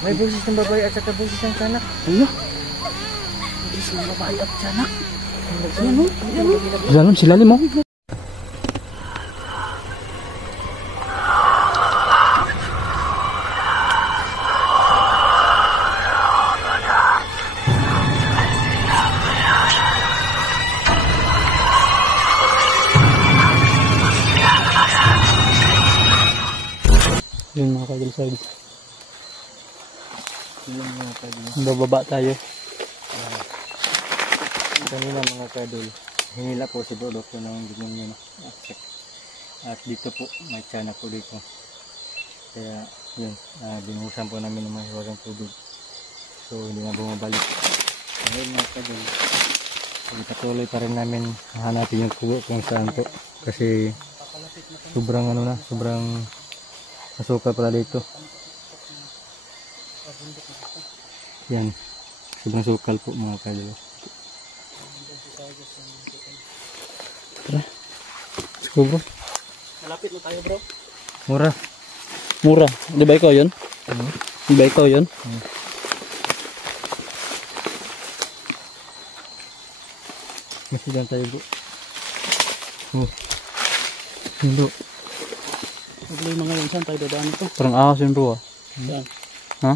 May boses ng babae at saka boses ng tiyanak. Iya. Boses ng babae at tiyanak. Yan o. Dalam sila mo. Yun mga kadol side. Yun mga kadol. Bababa tayo. Kanina mga kadol, hinila po si Brodok po ng ganyan yun. At dito po, may tiyanak po dito. Kaya yun, binuhusan po namin ng mahiwagang tubig. So hindi na bumabalik. Ngayon mga kadol, patuloy pa rin namin hanapin yung kubo kung saan po. Kasi sobrang ano na, sobrang masukal pala dito. Yan, sobrang sukal po mga kadol. Tara. Let's go bro. Malapit na tayo bro. Mura. Mura. Di ba ikaw yun? Di ba ikaw yun? Masigan tayo bro. Hindi. Magulay mga yun. Saan tayo dadaan ito? Parang ahas yun bro ah. Saan? Ha?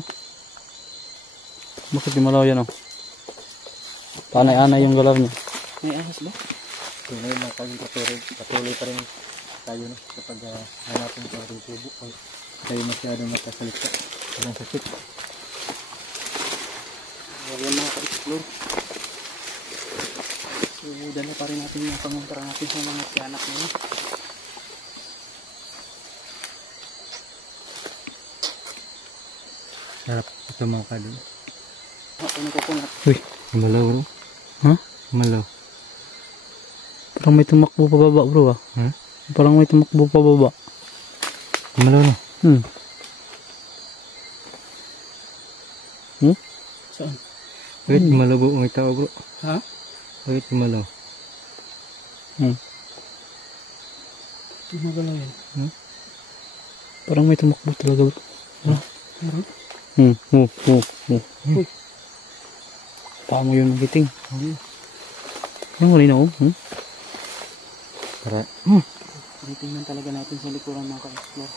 Bakit di malaw yan oh? Panay-anay yung galaw niya. May ahas ba? So ngayon mga kadol, patuloy pa rin tayo no, kapag hanapin ko ang tubo. Tayo masyadong makasalita. Parang sakit. Wala mga ka-explore. So dala pa rin natin yung panguntra natin sa mga tiyanak nila. Sarap ito mga kadol. Ako na kukunat. Uy, malaw bro. Ha? Malaw. Parang may tumakbo pa baba bro ah. Parang may tumakbo pa baba. Malaw na. Saan? Wait, malaw bro ang tao bro. Ha? Wait, malaw. Tumagalaw yan. Parang may tumakbo talaga bro. Meron? Uy. Paa mo yun magiting. Yung huli na oh. Tara. Titingnan talaga natin sa likuran mga ka-explore.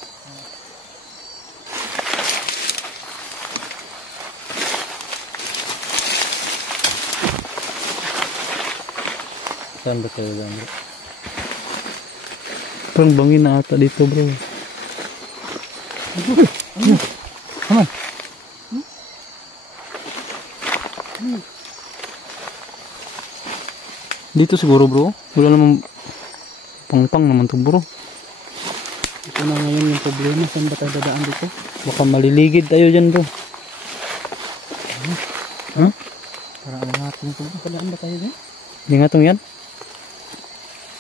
Saan ba tayo lang bro? Parang bangin na ata dito bro. Come on. Dito siguro bro. Wala namang pang naman to bro. Ito na ngayon yung problema. Saan ba tayo dadaan dito? Baka maliligid tayo dyan bro. Parang ano natin ito. Palaan ba tayo dyan? Hindi nga itong yan?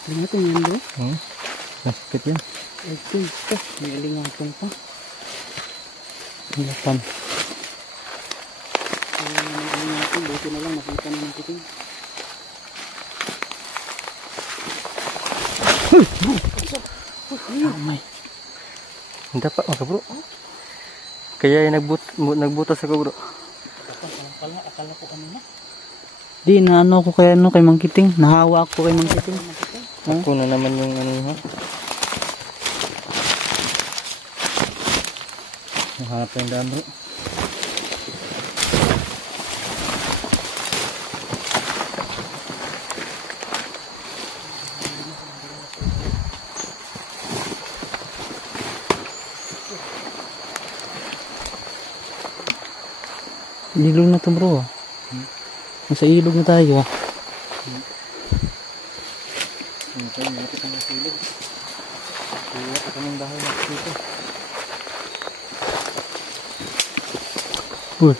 Hindi nga itong yan bro. Masakit yan. Ito. May alingatong pa. Halapan. May alingatong. Buti na lang nakita na ng puting. May. Hindi pa mga bro. Kaya yung nagbutas ako bro. Akala ko ano na. Di na ano ko kay ano kay Mangkiting. Nahawa ako kay Mangkiting. Ako na naman yung ano ha. Nahanap yung daan bro. Ilog na to bro. Nasa ilog na tayo. Ano tayo, malapit ang masilog. Kaya ito ng bahay na dito. Uy.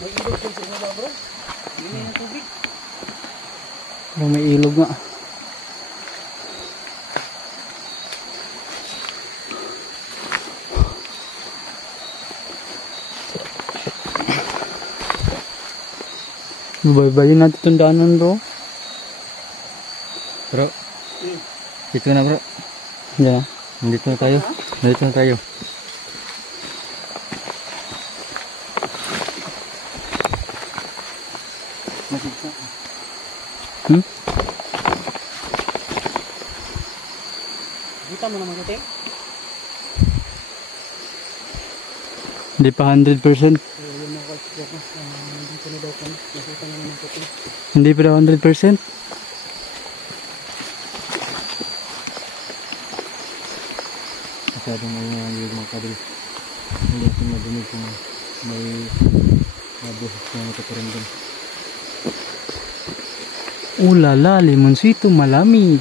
May ilog din sa inyo ba bro? Hindi na yung tubig. Parang may ilog nga. Babayin natin itong daanan bro. Bro, dito na bro. Yeah. Nandito na tayo. Nandito na tayo. Hmm? Kita mo naman ito. Hindi pa 100%. Hindi pa daw 100%. Masyadong may yung mga kadil. Hindi natin madinig kung may boses na nakakaramdam. Ulala, limoncito, malami.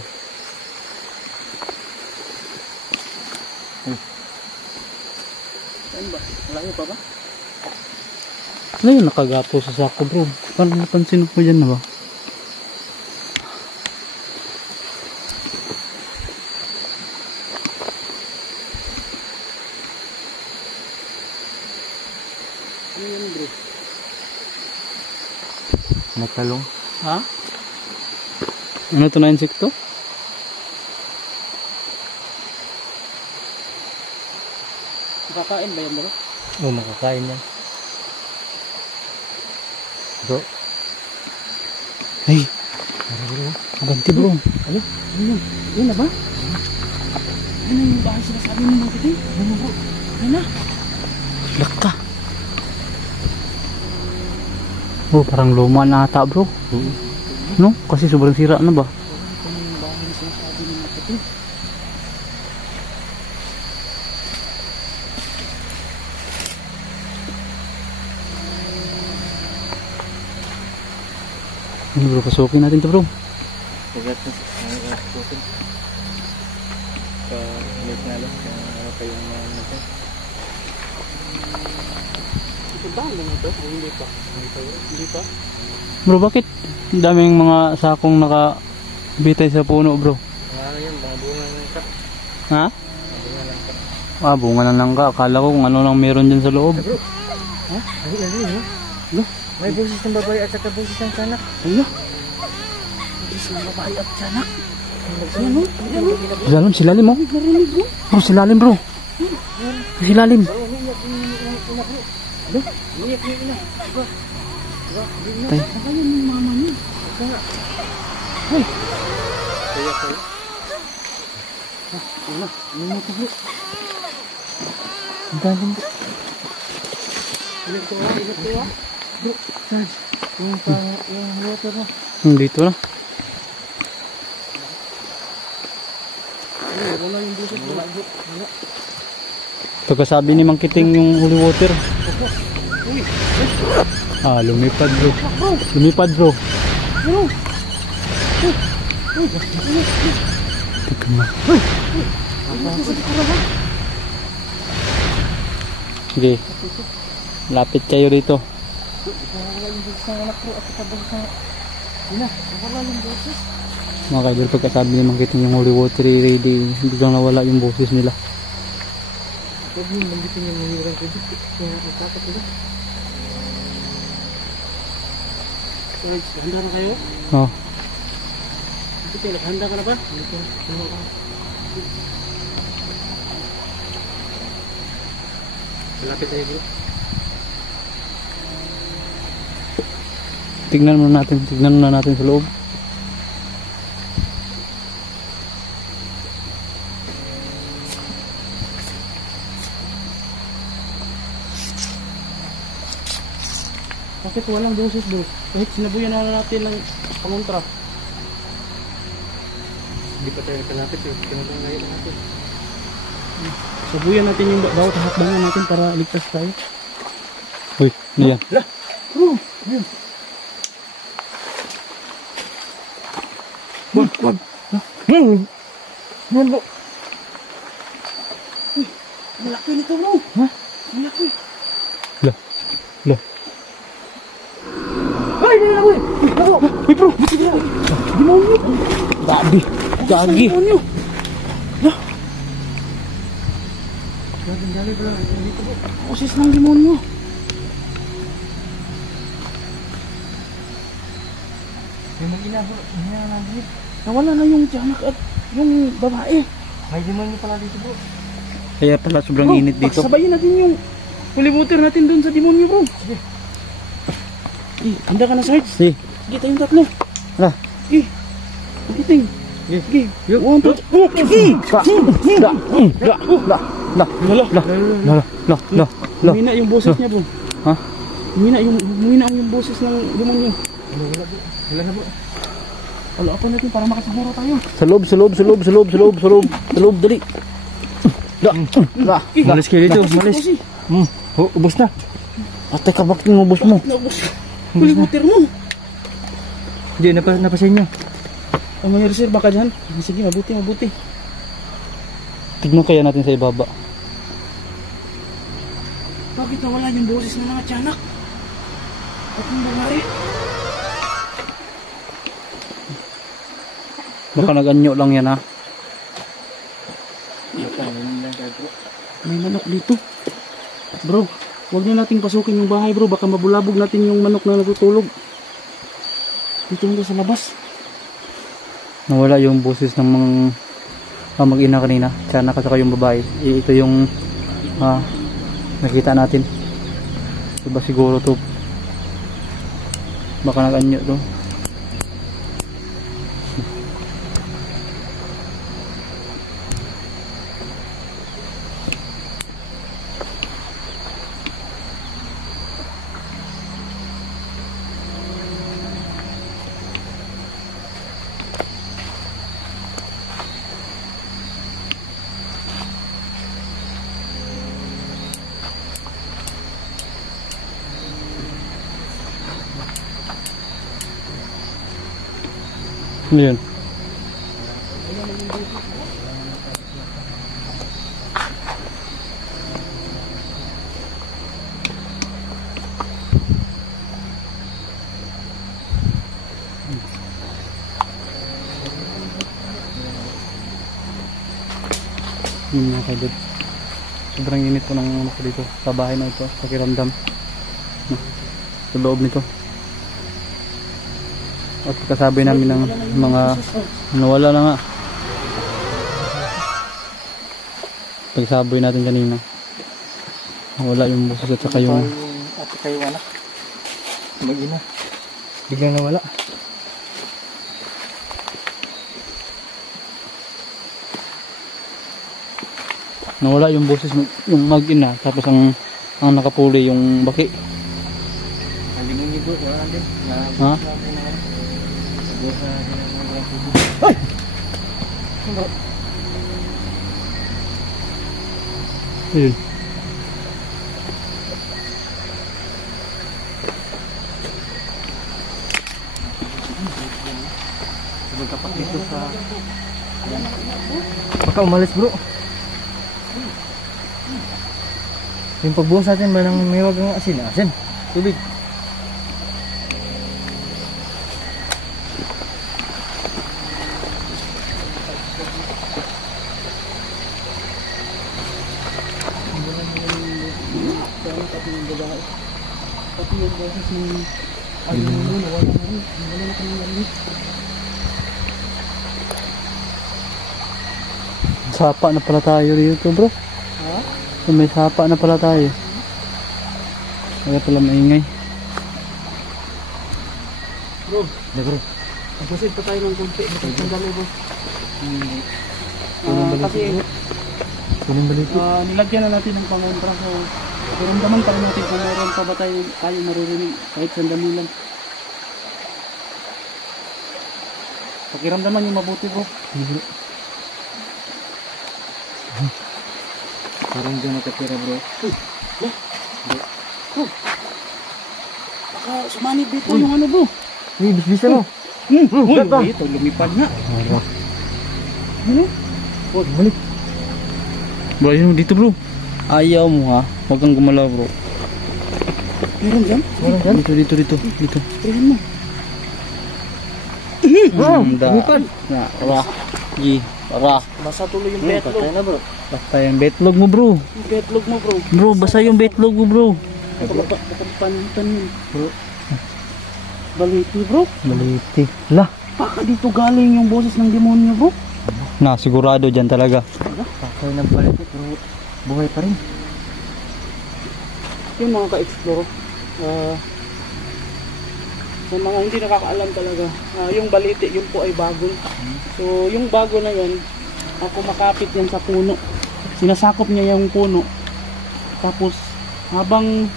Saan ba? Malayo pa ba? Ano yung nakagapo sa sako bro? Parang napansin ko dyan na ba? Ano yan bro? Nakalong. Ha? Ano to na insekto? Kakain ba yan bro? Oh, makakain yan. Bro, Ay, maganti bro. Ano? Ano yan? Yan na ba? Ano yung bahay sinasabi mo mga kiting? Ano bro? Ano na? Laka. Oh, parang luma na ata bro. No? Kasi sobrang sira na ba? Ano yung bahay sinasabi mo mga kiting? Ano bro, pasukin natin to bro. sagat na. Putin. Late na lang. Ano pa yung natin. Ito ba? Ano ito? O hindi pa? Hindi pa? Bro, bakit daming mga sakong nakabitay sa puno bro? Ano yun? Mga bunga ng kap. Ha? Mga bunga ng kap. Ah, bunga na lang ka. Akala ko kung ano lang meron dyan sa loob. Bro, ha? Lagi no? No? May boses ng babae at saka boses ng kanak. Ano? Bigis ng babae at tiyanak. Yan o? Yan o? Silalim, silalim oh. Narinig mo? Bro, silalim bro. Silalim. Umiyak yung ina bro. Ano? Umiyak yung ina. Diba? Tay. Baka yan yung mama niya. Baka. Hoy! Kaya kayo. Ano? Ano mo ito bro? Ang galing bro. Ilag ko ah, ilag ko ah. Bro, saan? Yung water mo. Dito na. Ano, wala yung busit mo. Wala. Pagkasabi ni Mang Kiting yung holy water. Ah, lumipad bro. Lumipad bro. Teka na. Sige. Lapit kayo dito. Wala yung busit ng anak bro. At itabang sa... Ina, wala yung busit. Mga kaidol, pagkasabi ni Mang Kiting yung holy water ready, biglang nawala yung boses nila. Huwag mo lambitin yung mahirang ko dito. Kaya nagkakat nila. So, handa na kayo? Oh. Ito, handa ka na ba? Dito, handa ka. Malapit tayo bro. Tignan muna natin sa loob. Bakit walang boses bro? Kahit sinabuyan na natin ng pangontra. Hindi pa tayo nakalapit eh. Tinatangay na natin. Sabuyan natin yung bawat hakbangan natin para ligtas tayo. Uy, ano yan? Bro, ayun. Wag. Yan bro. Uy, malaki nito bro. Ha? Malaki. Lah. Ay, hindi na bro. Uy bro, sige na. Demonyo. Gagi. Demonyo. Dali bro. Dito bro. Kusis ng demonyo. Yung mag-ina bro, hina na dito. Nawala na yung tiyanak at yung babae. May demonyo pala dito bro. Kaya pala sobrang Bro, init dito. sabayin natin yung palibuter natin doon sa demonyo bro. Sige. Handa ka na Sarge? Sige. Sige tayong tatlo. Hala. Sige. Magiting. Sige. Sige. Yup. 1, 2, 3. Humina yung boses niya bro. Ha? Humina yung boses ng demonyo. Wala na bro. Wala pa natin para makasiguro tayo. Sa loob, dali. Malis kayo dito, malis. Ubos na. Ate ka, bakit inubos mo? Naubos. Palibuter mo. Hindi, napasin nyo. Ang mangyari sir, baka dyan. Sige, mabuti. Tignan kaya natin sa ibaba. Bakit nawala yung boses ng mga tiyanak? At yung babae? Baka nag-anyo lang yan ha. May manok dito. Bro, huwag na nating pasukin yung bahay bro. Baka mabulabog natin yung manok na natutulog. Dito nito sa labas. Nawala yung boses ng mga mag-ina kanina. Sana kasaka yung babae. Ito yung nakita natin. Diba siguro to? Baka nag-anyo to. Ano yun? Yun mga kaibig. Sobrang init po ng ano ko dito sa bahay na ito. Pakiramdam. Sa loob nito. At kasabi namin ng mga nawala na nga. Pagsaboy natin kanina. Nawala yung boses at saka yung Ate kayo anak. Mag-ina. Biglang nawala. nawala yung boses yung mag-ina tapos ang nakapuli yung baki. Ang demonyo bro, wala lang din. Ha? Ay! Ayun. Magkapak dito sa... Baka umalis bro. Yung pagbuhos natin ba ng may wag ng asin? Asin. Tubig. Sapa na pala tayo dito bro. Ha? So, may sapa na pala tayo. Kaya pala maingay. Bro, Hindi bro. magpasid pa tayo ng konti. Sandali bro. Kasi Kunin balik po. nilagyan na natin ng pangontra. So, pakiramdaman pa rin natin kung mayroon pa ba tayo maririnig kahit sandali lang. Pakiramdaman yung mabuti bro. Parang dyan nakatira bro. Baka sumanib dito yung ano bro. Uy, bisbisa mo. Uy, ito lumipad nga. Ano? Uy, balik. Bro, yun dito bro. Ayaw mo ha. Huwag kang gumalaw bro. Meron dyan? Dito. Sprayan mo. Lumipad. Para. Para. Basa tuloy yung betlog. na bro. Basta yung betlog mo bro. Yung betlog mo bro. Bro, basa yung betlog mo bro. Baka panitan yun. Baliti bro. Baliti. La, Baka dito galing yung boses ng demonyo bro. na sigurado dyan talaga. Patay ng baliti pero buhay pa rin. Yung mga ka-explore, sa mga hindi nakakaalam talaga, yung baliti, yun po ay bago. So, yung bago na yun, kumakapit yan sa puno. Sinasakop niya yung puno. Tapos, habang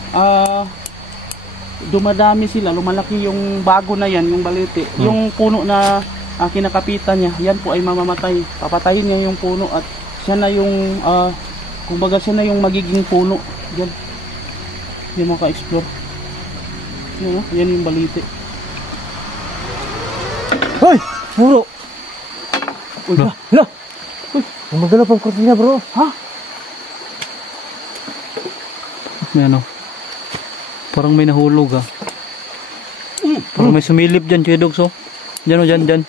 dumadami sila, lumalaki yung bago na yan, yung baliti. Yung puno na kinakapitan niya, yan po ay mamamatay. Papatayin niya yung puno at siya na yung, kumbaga siya na yung magiging puno. Yan. Yung mga ka-explore. Yan, yan yung baliti. Hoy! Puro! Uy, Lah. Hala! Uy! Gumagalaw pang kortina bro. ha? May ano. Parang may nahulog ah. Parang may sumilip dyan, Kuya Dogs oh. Dyan oh, dyan, dyan.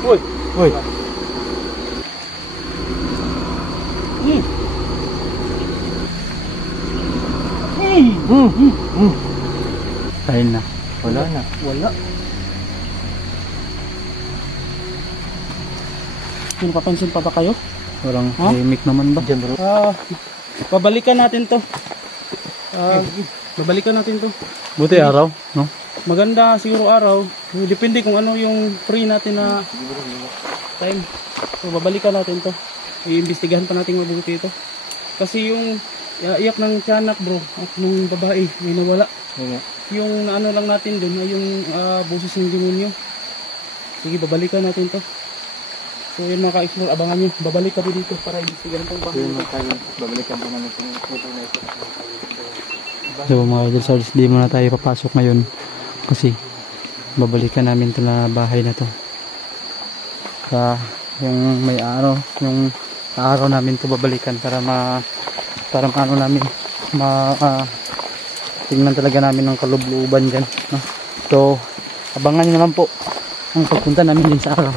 Uy! Uy! Dahil na. Wala na. Wala. Napapansin pa ba kayo? Parang Ha? tahimik naman ba? Diyan bro. Babalikan natin to. Babalikan natin to. Buti araw, no? Maganda siguro araw. Depende kung ano yung free natin na time. So babalikan natin to. Iimbestigahan pa natin mabuti ito. Kasi yung iyak ng tiyanak bro at ng babae may nawala. Yun nga. Yung ano lang natin dun ay yung boses ng demonyo. Sige, babalikan natin to. So yun mga ka-explore, abangan nyo. Babalik kami dito para imbestigahan tong bahay. Yun tayo. Babalikan po namin itong photo na ito. So mga idol Sarge, di muna tayo papasok ngayon. Kasi babalikan namin ito na bahay na to. Sa yung may araw, yung araw namin to babalikan para ano namin tingnan talaga namin ng kalubluban dyan, no? So abangan nyo naman po ang pagpunta namin din sa araw.